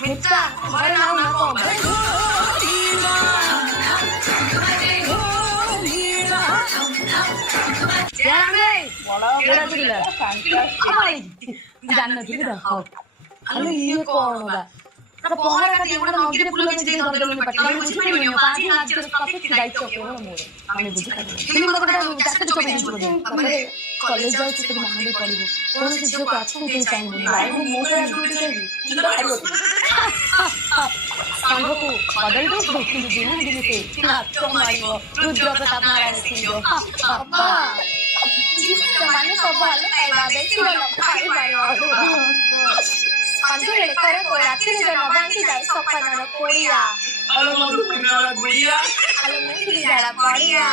ମିତା ଘରେ ନାଉ ନା କଣ ଜାଣିନଥିଲି ତ ହଉ ଆଲୋ ଇଏ କଣ ବା ପହଁରା କାଟି ଗୋଟେ ନଦୀରେ ଫୁଲ କିଛି ଦେଇ ଧରିଦେଲୁନି ପାଟି ଆମେ ବୁଝିପାରିଲୁନି ପାଞ୍ଚ ଆଜିର ଟପିକ ଦାୟିତ୍ୱ କେବଳ ମୋର ଆମେ ବୁଝିପାରିଲୁନି କିନ୍ତୁ ମତେ ଗୋଟେ ଚାକିରି ଚୋବେଇ ଦେଇଛୁ ବୋଧେ ତାପରେ କଲେଜ ଯାଉଛୁ ସେଠି ମନ ଦେଇ ପଢିବୁ କୌଣସି ଝିଅକୁ ଆଛକୁ କେହି ଚାହିଁବୁନି ଭାଇ ମୁଁ ମୋ ପାଇଁ ଆଗରୁ କହିବି ସଂଘକୁ ବଦଳି ଦଉଛୁ କିନ୍ତୁ ଦିନେ ଦିନେ ସେ ନାଚ ମାରିବ ରୁଦ୍ର ପ୍ରତାପ ନାରାୟଣ ସିଂହ ମାନେ ସବୁ ଭଲ ପାଇବା ବେଶୀ ଭଲ ପାଇବା ସଞ୍ଜବେଳେ ଖରାପ ରାତିରେ ଜନ ଭାଙ୍ଗି ଯାଏ ସପନର କୋଡ଼ିଆ ଆଲୋ ମଧୁପୁରର ଗୁଡ଼ିଆ ଆଲୋ ମେହେନ୍ଦି ଝାଡ଼ା ପଡ଼ିଆ